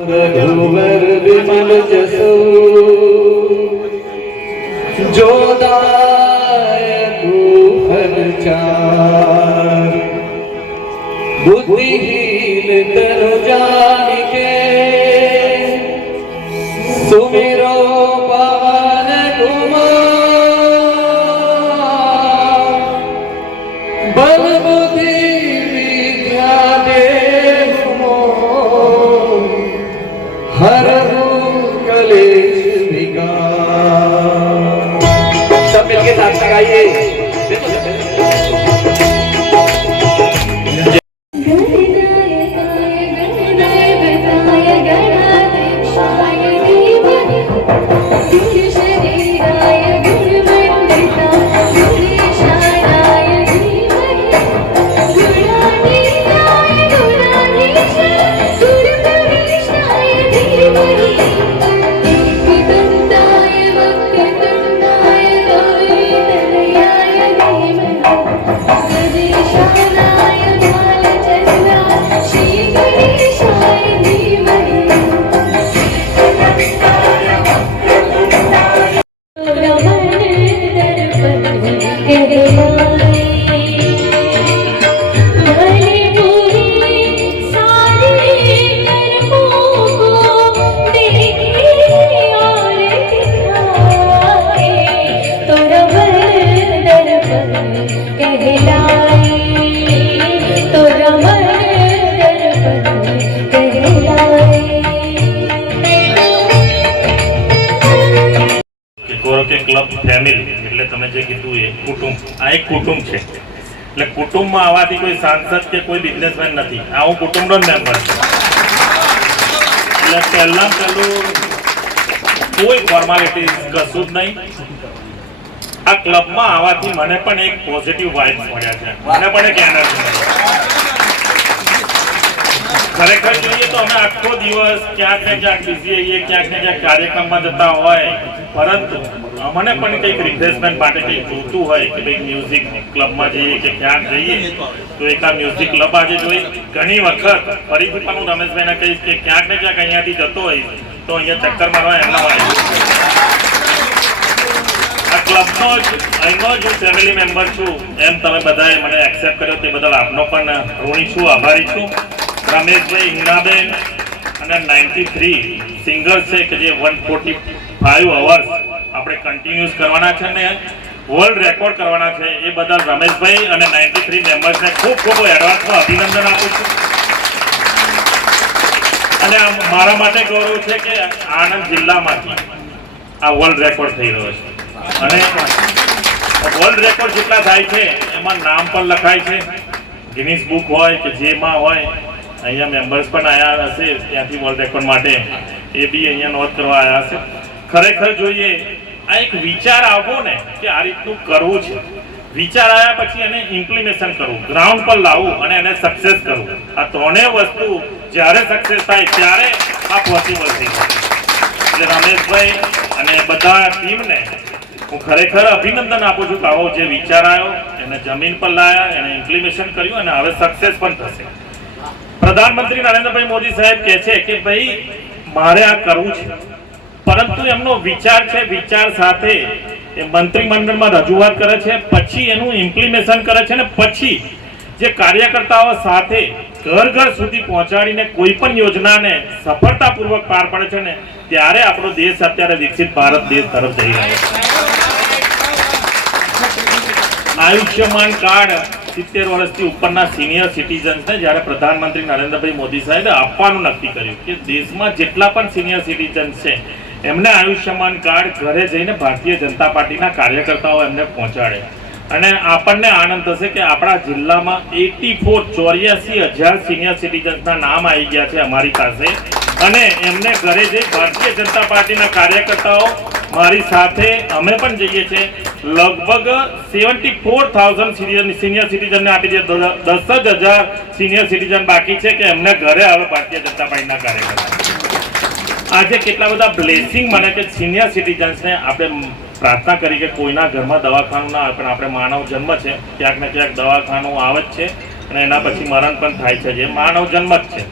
घूमर विमल जसो जोदाय दूफल चार। बुद्धिहीन तनु जान के सुमिरो पवन कुमार बल તમે એ કુટુંબ. આ એક કુટુંબ છે. એટલે કુટુંબમાં આવવાથી કોઈ સાંસદ કે કોઈ બિઝનેસમેન નથી. આ હું કુટુંબનો જ મેમ્બર છું. એટલે પહેલાં પહેલું કોઈ ફોર્માલિટી કશું જ નહીં. આ ક્લબમાં આવવાથી મને પણ એક પોઝિટિવ વાઇબ્સ મળ્યા છે. મને પણ એક એનર્જી મળી ખરેખર જોઈએ તો અમે આખો દિવસ ક્યાંક ને ક્યાંક બિઝી રહીએ, ક્યાંક ને ક્યાંક કાર્યક્રમમાં જતા હોય. પરંતુ અમને પણ કંઈક રિફ્રેશમેન્ટ માટે કંઈક જોતું હોય કે ભાઈ મ્યુઝિક ક્લબમાં જઈએ કે ક્યાંક જઈએ, તો એક આ મ્યુઝિક ક્લબ આજે જોઈ. ઘણી વખત ફરીથી પણ હું રમેશભાઈને કહીશ કે ક્યાંક ને ક્યાંક અહીંયાથી જતો હોય તો અહીંયા ચક્કર મારવા એમના આ ક્લબનો જ, અહીંનો જ હું ફેમિલી મેમ્બર છું. એમ તમે બધાએ મને એક્સેપ્ટ કર્યો તે બદલ આપનો પણ ઋણી છું, આભારી છું. રમેશભાઈ ઇંગરાબેન અને નાઇન્ટી થ્રી સિંગર છે કે જે વન ફોર્ટી ફાઇવ અવર્સ આપણે કન્ટિન્યુઅસ કરવાના છે ને વર્લ્ડ રેકોર્ડ કરવાના છે. એ બદલ રમેશભાઈ અને નાઇન્ટી થ્રી મેમ્બર્સને ખૂબ ખૂબ એડવાન્સમાં અભિનંદન આપું છું. અને મારા માટે ગૌરવ છે કે આણંદ જિલ્લામાંથી આ વર્લ્ડ રેકોર્ડ થઈ રહ્યો છે. અને વર્લ્ડ રેકોર્ડ જેટલા થાય છે, એમાં નામ પણ લખાય છે. ગિનિસ બુક હોય કે જેમાં હોય અહીંયા મેમ્બર્સ પણ આવ્યા હશે, ત્યાંથી વર્લ્ડ રેકોર્ડ માટે. એ બી અહીંયા નોંધ કરવા આવ્યા હશે. ખરેખર જોઈએ, આ એક વિચાર આવવો ને કે આ રીતનું કરવું છે. વિચાર આવ્યા પછી એને ઇમ્પ્લિમેશન કરવું ગ્રાઉન્ડ પર લાવવું અને એને સક્સેસ કરવું. આ ત્રણેય વસ્તુ જ્યારે સક્સેસ થાય ત્યારે આ પોસિબલ થઈ એટલે રમેશભાઈ અને બધા ટીમને હું ખરેખર અભિનંદન આપું છું કે આવો જે વિચાર આવ્યો, એને જમીન પર લાયા, એને ઇમ્પ્લિમેશન કર્યું અને હવે સક્સેસ પણ થશે. પ્રધાનમંત્રી નરેન્દ્રભાઈ મોદી સાહેબ કહે છે કે ભાઈ, મારે આ કરવું છે. પરંતુ એમનો વિચાર છે, વિચાર સાથે એ મંત્રીમંડળમાં રજૂઆત કરે છે, પછી એનું ઇમ્પ્લિમેશન કરે છે ને પછી જે કાર્યકર્તાઓ સાથે ઘર ઘર સુધી પહોંચાડીને કોઈ પણ યોજનાને સફળતાપૂર્વક પાર પાડે છે ને, ત્યારે આપણો દેશ અત્યારે વિકસિત ભારત દેશ તરફ જઈ રહ્યો છે. આયુષ્યમાન કાર્ડ સિત્તેર વર્ષથી ઉપરના સિનિયર સિટીઝન્સને જ્યારે પ્રધાનમંત્રી નરેન્દ્રભાઈ મોદી સાહેબે આપવાનું નક્કી કર્યું કે દેશમાં જેટલા પણ સિનિયર સિટીઝન્સ છે, એમને આયુષ્યમાન કાર્ડ ઘરે જઈને ભારતીય જનતા પાર્ટીના કાર્યકર્તાઓ એમને પહોંચાડે. અને આપણને આનંદ થશે કે આપણા જિલ્લામાં એટી ફોર ચોર્યાસી હજાર સિનિયર સિટીઝન્સના નામ આવી ગયા છે અમારી પાસે. અને એમને ઘરે જઈ ભારતીય જનતા પાર્ટીના કાર્યકર્તાઓ મારી સાથે અમે પણ જઈએ છીએ. લગભગ સેવન્ટી ફોર થાઉઝન્ડ સિનિયર સિટીઝનને આપી દે દસ જ હજાર સિનિયર સિટીઝન બાકી છે કે એમને ઘરે આવે ભારતીય જનતા પાર્ટીના કાર્યકર્તા આજે કેટલા બધા બ્લેસિંગ મને કે સિનિયર સિટીઝન્સને આપણે પ્રાર્થના કરી કે કોઈના ઘરમાં દવાખાનું ના આવે, પણ આપણે માનવ જન્મ છે. ક્યાંક ને ક્યાંક દવાખાનું આવે જ છે અને એના પછી મરણ પણ થાય છે. જે માનવ જન્મ જ છે.